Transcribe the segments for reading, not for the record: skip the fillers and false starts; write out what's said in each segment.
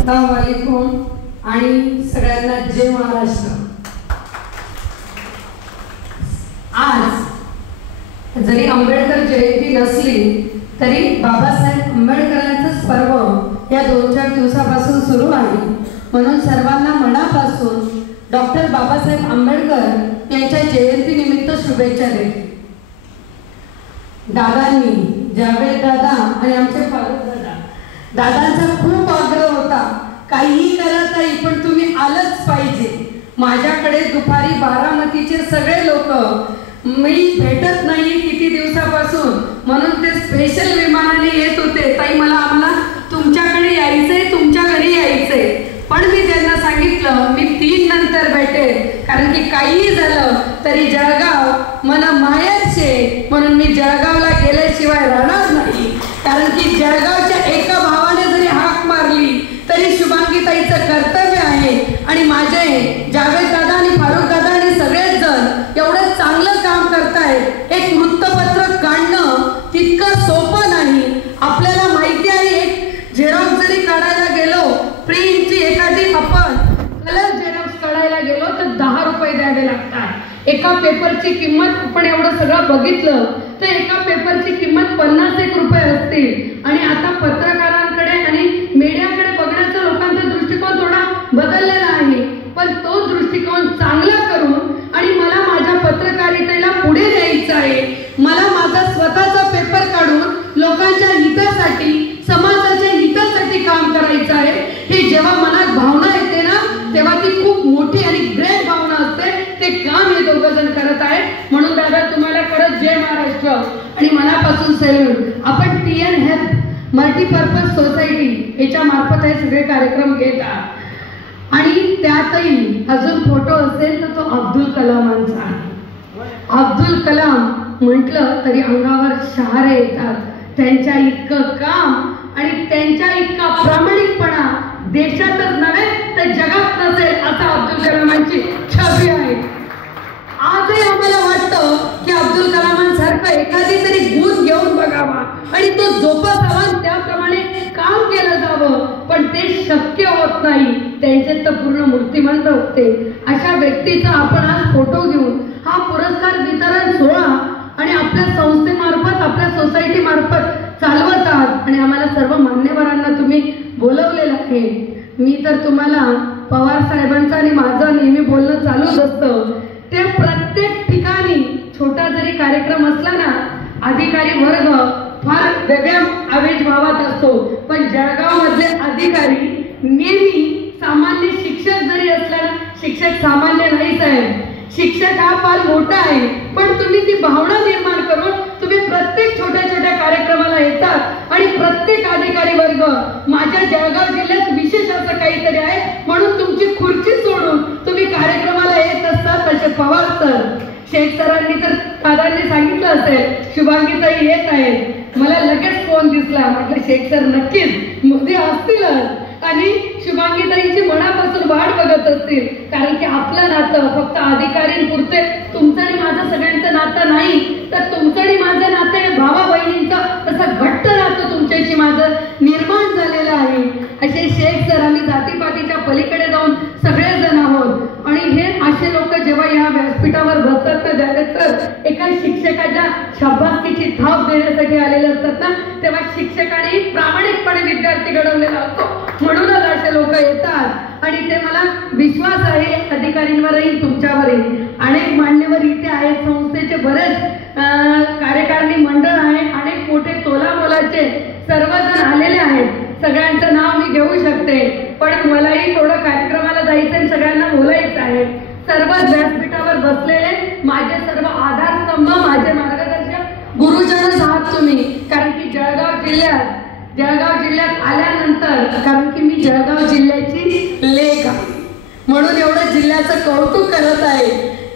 अस्सलाम वालेकुम आणि सगळ्यांना जय महाराष्ट्र। आज जरी आंबेडकर जयंती नसली तरी बाबासाहेब आंबेडकरांचं पर्व या 2-4 दिवसापासून सुरू आहे, म्हणून सर्वांना मनापासून डॉक्टर बाबासाहेब आंबेडकर यांच्या जयंतीनिमित्त शुभेच्छा देते। दादांनी, जावेद दादा आणि आमचे फारुख दादा, दादांचा खूप आग्रह होता काहीही करा ताई पण तुम्ही आलंच पाहिजे। माझ्याकडे दुपारी बारामतीचे सगळे लोक मी भेटत नाही किती दिवसापासून, म्हणून ते स्पेशल विमानाने येत होते, ताई आम्हाला तुमच्याकडे यायचंय, तुमच्या घरी यायचंय। पण मी त्यांना सांगितलं मी 3 नंतर भेटेल, कारण की काहीही झालं तरी जळगाव मला माहेरचे, म्हणून मी जळगावला गेल्याशिवाय राहणार नाही। कारण की जळगावच्या एका भावाने जरी हाक मारली तरी शुभांगीताईचं कर्तव्य आहे। आणि माझे जावेद दादा आणि फारुख दादा आणि सगळेच जण एवढं चांगलं काम करतायत। एक वृत्तपत्र काढणं तितकं सोपं नाही। आपल्याला माहिती आहे एक झेरॉक्स जरी काढायला गेलो, प्रिंटची एखादी आपण कलर झेरॉक्स काढायला गेलो तर 10 रुपये द्यावे लागतात। एका पेपरची किंमत आपण एवढं सगळं बघितलं तर एका पेपरची किंमत 50-1 रुपये असतील। आणि आता पत्रकारांकडे आणि मीडियाकडे बघण्याचा लोकांचा दृष्टिकोन थोडा बदललेला आहे, पण तो दृष्टिकोन चांगला करून आणि मला माझ्या पत्रकारितेला पुढे न्यायचं आहे। मला माझा स्वतःचा पेपर काढून लोकांच्या हितासाठी, समाजाच्या हितासाठी काम करायचं आहे। हे जेव्हा मनात भावना येते ना तेव्हा ती खूप मोठी आणि ग्रेट भावना असते। ते काम हे दोघं जण करत आहेत, म्हणून दादा तुम्हाला खरंच जय महाराष्ट्र आणि मनापासून सॅल्यूट। आपण TN हेल्थ मल्टीपर्पज सोसायटी याच्या मार्फत हे सगळे कार्यक्रम घेत आहात आणि त्यातही अजून फोटो असेल तर तो अब्दुल कलामांचा आहे। अब्दुल कलाम म्हटलं तरी अंगावर शहारे येतात। त्यांच्या इतकं काम आणि त्यांच्या इतका प्रामाणिकपणा देशातच नव्हे तर जगात नसेल असा अब्दुल कलामांची छबी आहे। आजही आम्हाला वाटतं की अब्दुल कलामांसारखं एखादी तरी गुण घेऊन बघावा आणि तो जोपासावा, त्याप्रमाणे काम केलं जावं, पण ते शक्य होत नाही। त्यांचे तर पूर्ण मूर्तिमंत होते। अशा व्यक्तीचा आपण आज फोटो घेऊन हा पुरस्कार वितरण सोहळा आणि आपल्या संस्थेमार्फत, आपल्या सोसायटी मार्फत चालवत आहात आणि आम्हाला सर्व मान्यवरांना तुम्ही बोलवलेलं आहे। मी तर तुम्हाला पवार साहेबांचं आणि माझं नेहमी बोलणं चालूच असतं, ते प्रत्येक ठिकाणी छोटा जरी कार्यक्रम असला ना, अधिकारी वर्ग फार वेगळ्या आवेशभावात असतो, पण जळगाव मधले अधिकारी नेहमी सामान्य शिक्षक जरी असला ना, शिक्षक सामान्य नाही साहेब, शिक्षक हा फार मोठा आहे, पण तुम्ही ती भावना निर्माण करून तुम्ही प्रत्येक छोट्या छोट्या कार्यक्रमाला येतात आणि प्रत्येक अधिकारी वर्ग माझ्या जळगाव जिल्ह्यात विशेष असं काहीतरी आहे म्हणून तुमची खुर्ची सोडून तुम्ही कार्यक्रमाला येत असतात। तसे पवार सर, शेख सरांनी तर दादांनी सांगितलं असेल शुभांगीताई येत आहेत, मला लगेच फोन दिसला, म्हटलं शेख सर नक्कीच मोदी असतीलच आणि शुभांगीताईची मनापासून वाट बघत असतील, कारण की आपलं नातं फक्त अधिकारींपुरते तुमचं आणि माझं सगळ्यांचं नातं नाही, तर तुमचं आणि माझं नातं हे भावा बहिणींचं तसं घट्ट नातं तुमच्याशी माझं निर्माण झालेलं आहे। असे शेख सर, आम्ही जातीपातीच्या पलीकडे जाऊन सगळेजण आहोत आणि हे असे लोक जेव्हा या व्यासपीठावर बसतात तर ज्यानंतर एका शिक्षकाच्या शाबासकीची थाप देण्यासाठी आलेले असतात ना, तेव्हा शिक्षकाने प्रामाणिकपणे विद्यार्थी घडवलेला असतो, म्हणूनच असे लोक येतात आणि ते मला विश्वास आहे अधिकारींवरही तुमच्यावरही। अनेक मान्यवर इथे आहेत, संस्थेचे बरेच कार्यकारिणी मंडळ आहे, अनेक मोठे तोलामोलाचे सर्वजण आलेले आहेत, सगळ्यांचं नाव मी घेऊ शकते, पण मलाही थोडं कार्यक्रमाला जायचं आणि सगळ्यांना बोलायचं आहे। सर्व व्यासपीठावर बसलेले माझे सर्व आधारस्तंभ, माझे मार्गदर्शक गुरुजनच आहात तुम्ही, कारण की जळगाव जिल्ह्यात आल्यानंतर, कारण की मी जळगाव जिल्ह्याची लेक आहे म्हणून एवढं जिल्ह्याचं कौतुक करत आहे।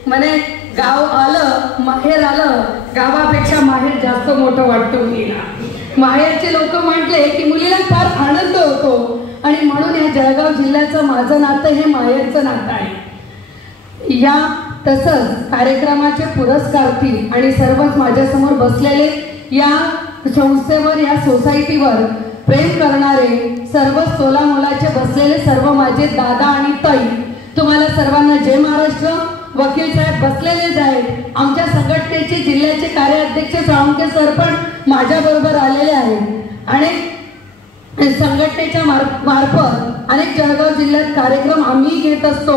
म्हणे गाव आलं माहेर आलं, गावापेक्षा माहेर जास्त मोठं वाटतं मुलीला। माहेरचे लोक म्हटले की मुलीला फार आनंद होतो आणि म्हणून या जळगाव जिल्ह्याचं माझं नातं हे माहेरचं नातं आहे। या तसंच कार्यक्रमाचे पुरस्कारार्थी आणि सर्वच माझ्यासमोर बसलेले या संस्थेवर, या सोसायटीवर प्रेम करणारे सर्व तोलामोलाचे बसलेले सर्व माझे दादा आणि ताई, तुम्हाला सर्वांना जय महाराष्ट्र. वकील साहेब बसलेलेच आहेत. आमच्या संघटनेचे जिल्ह्याचे कार्याध्यक्ष साळुंखे सर पण माझ्या बरोबर आलेले आहेत. आणि संघटनेच्या मार्फत अनेक जळगाव जिल्ह्यात कार्यक्रम आम्ही घेत असतो.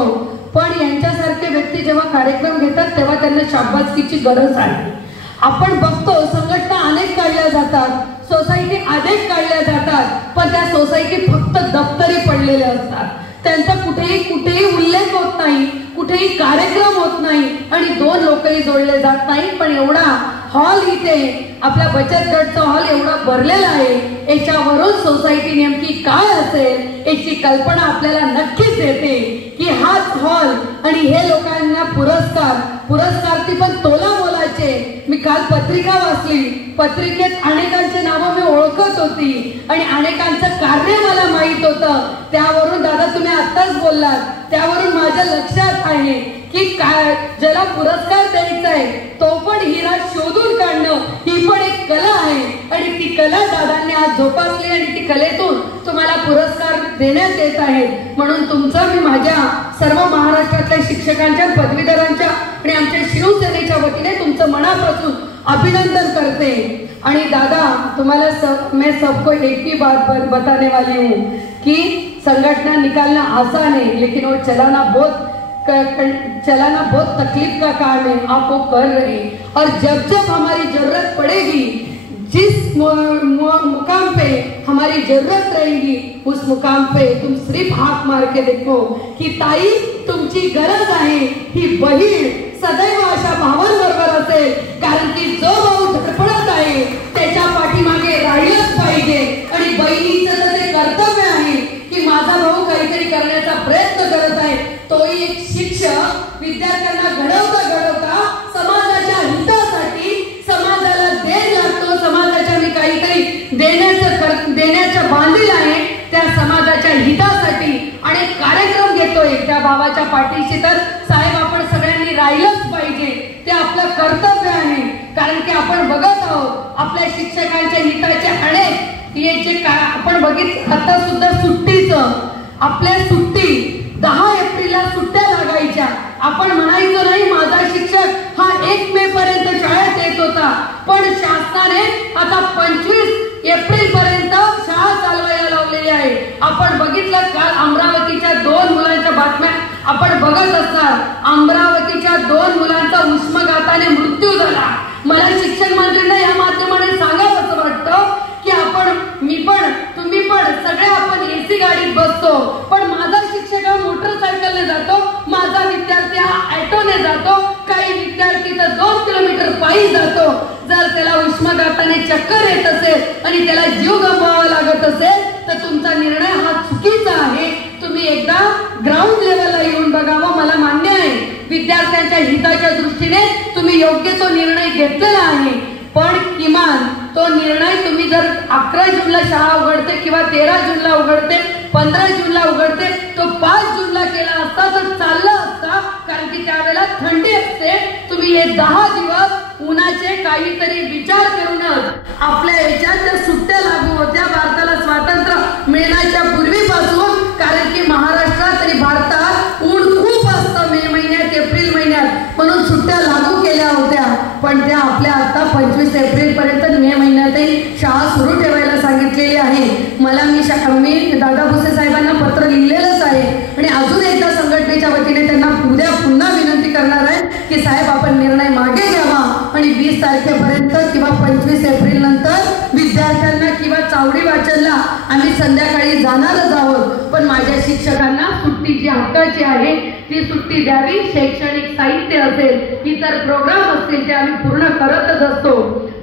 पण यांच्यासारखे व्यक्ती जेव्हा कार्यक्रम घेतात तेव्हा त्यांना शाबासकीची गरज आहे. आपण बघतो संघटना अनेक काढल्या जातात, सोसायटी अनेक काढल्या जातात, पण त्या सोसायटी फक्त दप्तरी पडलेल्या असतात. त्यांचा कुठेही उल्लेख होत नाही, कुठेही कार्यक्रम होत नाही आणि दोन लोकही जोडले जात नाही. पण एवढा हॉल इथे आपला बचत गटचा हॉल एवढा भरलेला आहे, याच्यावरून सोसायटी नेमकी काय असेल याची कल्पना आपल्याला नक्कीच येते की हाच हॉल आणि हे लोकांना पुरस्कार ती पण तोला मोलाचे. मी काल पत्रिका वाचली, पत्रिकेत अनेकांची नावं मी ओळखत होती आणि अनेकांचं कार्य मला माहित होतं. त्यावरून दादा तुम्ही आत्ताच बोललात, त्यावरून माझ्या लक्षात आहे की काय ज्याला पुरस्कार द्यायचा आहे तो पण हिरा शोधून काढणं ही पण एक कला आहे आणि ती कला दादांनी आज जोपासली आणि ती कलेतून तुम्हाला पुरस्कार देण्यात येत आहेत. म्हणून तुमचं मी माझ्या सर्व महाराष्ट्रातल्या शिक्षकांच्या, पदवीधरांच्या आणि आमच्या शिवसेनेच्या वतीने तुमचं मनापासून अभिनंदन करते. आणि दादा तुम्हाला मैं सबको एक ही बात बताने वाली हूँ कि संगठन निकालना आसान है, लेकिन वो चलाना बहुत तकलीफ का काम है. आप वो कर रहे हैं और जब जब हमारी जरूरत पड़ेगी, जिस मुकाम पे हमारी जरूरत रहेगी उस मुकाम पे तुम सिर्फ हाथ मार के देखो की ताई तुमची गरज आहे. ही बहीण सदैव अशा भावांबरोबर असेल, कारण की जो भाऊ धडपडत आहे त्याच्या पाठीमागे राहिलंच पाहिजे. आणि बहिणीचं तर ते कर्तव्य आहे की माझा भाऊ काहीतरी करण्याचा प्रयत्न करत आहे. तोही एक शिक्षक विद्यार्थ्यांना घडवता समाजाच्या हितासाठी, समाजाला देण लागतो, समाजाच्या मी काहीतरी देण्याचं बांधील आहे त्या समाजाच्या हितासाठी अनेक कार्यक्रम घेतोय. त्या भावाच्या पाठीशी तर साहेब आपण सगळ्यांनी राहिलंच पाहिजे, ते आपलं कर्तव्य आहे. कारण की आपण बघत आहोत आपल्या शिक्षकांच्या हिताचे अनेक याचे आपण बघितलं. आता सुद्धा सुट्टीचं आपल्या सुट्टी 10 एप्रिलला सुट्ट्या लागायच्या. आपण म्हणायचो नाही माझा शिक्षक हा 1 मे पर्यंत शाळेत येत होता, पण शासनाने आता 25 एप्रिल पर्यंत शाळा चालवायला लावलेली आहे. आपण बघितलं काल अमरावतीच्या 2 मुलांच्या बातम्या आपण बघत असणार. अमरावतीच्या 2 मुलांचा उष्माघाताने मृत्यू झाला. मला शिक्षण मंत्र्यांना या माध्यमाने सांगावं असं वाटतं की मी पण तुम्ही पण सगळे आपण एसी गाडीत बसतो, पण माझा शिक्षक हा मोटरसायकलने जातो, माझा विद्यार्थी हा ऑटोने जातो, काही विद्यार्थी तर 2 किलोमीटर पायी जातो. जर त्याला उष्माघाताने चक्कर येत असेल आणि त्याला जीव गमवावा लागत असेल तर तुमचा निर्णय हा चुकीचा आहे. तुम्ही एकदा ग्राउंड लेवलला येऊन बघावं. मला मान्य आहे विद्यार्थ्यांच्या हिताच्या दृष्टीने तुम्ही योग्य तो निर्णय घेतलेला आहे, पण किमान तो निर्णय तुम्ही जर 11 जूनला शाळा उघडते किंवा 13 जूनला उघडते, 15 जूनला उघडते, तो 5 जूनला केला असता तर चालला असता. कारण की त्यावेळेला थंडी असते. तुम्ही हे 10 दिवस उन्हाचे काहीतरी विचार करूनच आपल्या याच्यात सुट्ट्या लागू होत्या भारताला स्वातंत्र्य मिळण्याच्या पूर्वीपासून. कारण की महाराष्ट्रात आणि भारतात ऊन खूप असतं मे महिन्यात, एप्रिल महिन्यात, म्हणून सुट्ट्या लागू केल्या होत्या. पण त्या आपल्या आता 25 एप्रिल पर्यंत मे महिन्यातही शाळा सुरू ठेवायला सांगितलेली आहे. मी दादा भुसे साहेबांना पत्र लिहिलेलंच आहे आणि अजून एकदा संघटनेच्या वतीने त्यांना उद्या पुन्हा विनंती करणार आहे की साहेब आपण निर्णय मागे घ्यावा आणि 20 तारखेपर्यंत किंवा 25 एप्रिल नंतर विद्यार्थ्यांना किंवा चावडी वाचनला आम्ही संध्याकाळी जाणारच आहोत. पण माझ्या शिक्षकांना सुट्टी जी हक्काची आहे ती सुट्टी द्यावी. शैक्षणिक साहित्य असेल, इतर प्रोग्राम असतील ते आम्ही पूर्ण करतच असतो.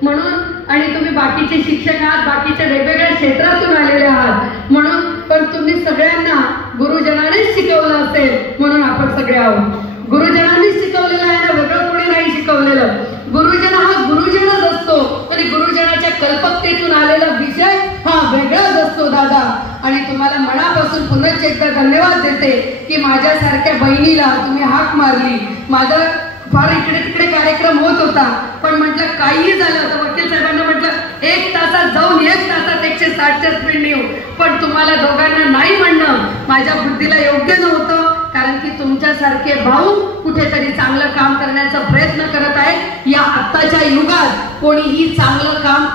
म्हणून आणि तुम्ही बाकीचे शिक्षक आहात, बाकीच्या वेगवेगळ्या क्षेत्रातून आलेले आहात, म्हणून पण तुम्ही सगळ्यांना गुरुजनानेच शिकवलं असेल म्हणून आपण सगळे आहोत. गुरुजनांनीच शिकवलेलं आहे ना, वेगळं कोणी नाही शिकवलेलं. गुरुजन हा गुरुजनच असतो आणि गुरुजनाच्या कल्पकतेतून आलेला विषय हा वेगळाच असतो दादा. आणि तुम्हाला मनापासून पुन्हा एकदा धन्यवाद देते की माझ्यासारख्या बहिणीला तुम्ही हाक मारली. माझा फार इकडे तिकडे कार्यक्रम होत होता, पण म्हटलं काहीही झालं तर वकील साहेबांना म्हटलं 1 तासात जाऊन 1 तासात 160च्या स्पीड येऊ. पण तुम्हाला दोघांना नाही म्हणणं सारखे भाऊ कुठेतरी चांगलं काम करण्याचा प्रयत्न करत आहे। या आत्ताच्या युगात कोणीही चांगलं काम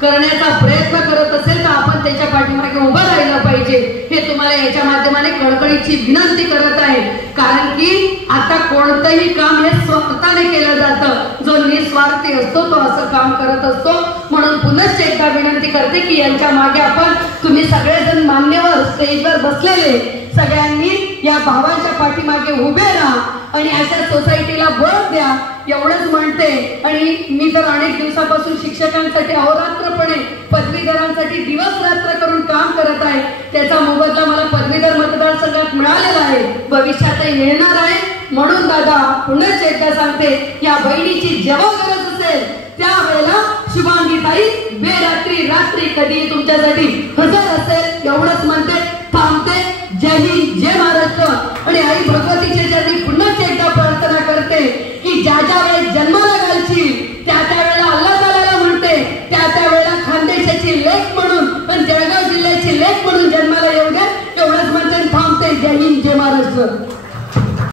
करण्याचा प्रयत्न करत असेल तर आपण त्याच्या पाठीमागे उभं राहिलं पाहिजे, हे तुम्हाला याच्या माध्यमाने कळकळीची विनंती करत आहे। कारण की आता कोणतंही काम हे स्वतःने केलं जातं, जो निस्वार्थी असतो तो असं काम करत असतो। म्हणून पुनश्च एकदा विनंती करते की यांच्या मागे आपण तुम्ही सगळेजण मान्यवर स्टेजवर बसलेले सगळ्यांनी या भावाच्या पाठीमागे उभे राहा आणि अशा सोसायटीला बळ द्या, एवढंच म्हणते। आणि मी तर अनेक दिवसापासून शिक्षकांसाठी अहोरात्रपणे पदवीधरांसाठी दिवस रात्र करून काम करत आहे, त्याचा मोबदला मला पदवीधर मतदारसंघात मिळालेला आहे, भविष्यातही मिळणार आहे। म्हणून दादा पुन्हा एकदा सांगते, या बहिणीची जेव्हा गरज असेल त्यावेळेला शुभांगीताई बेरात्री रात्री कधी तुमच्यासाठी हजर असेल, एवढंच म्हणते, थांबते। जय हिंद, जय महाराष्ट्र। आणि आई भगवतीच्या चरणी पुन्हा एकदा प्रार्थना करते की ज्या ज्या वेळेस जन्माला घालशील त्या त्या वेळेला अल्लाह ताआला म्हणते, त्या त्या वेळेला खानदेशाची लेक म्हणून पण जळगाव जिल्ह्याची लेक म्हणून जन्माला येऊ द्या, एवढंच म्हणते, थांबते। जय हिंद, जय महाराष्ट्र।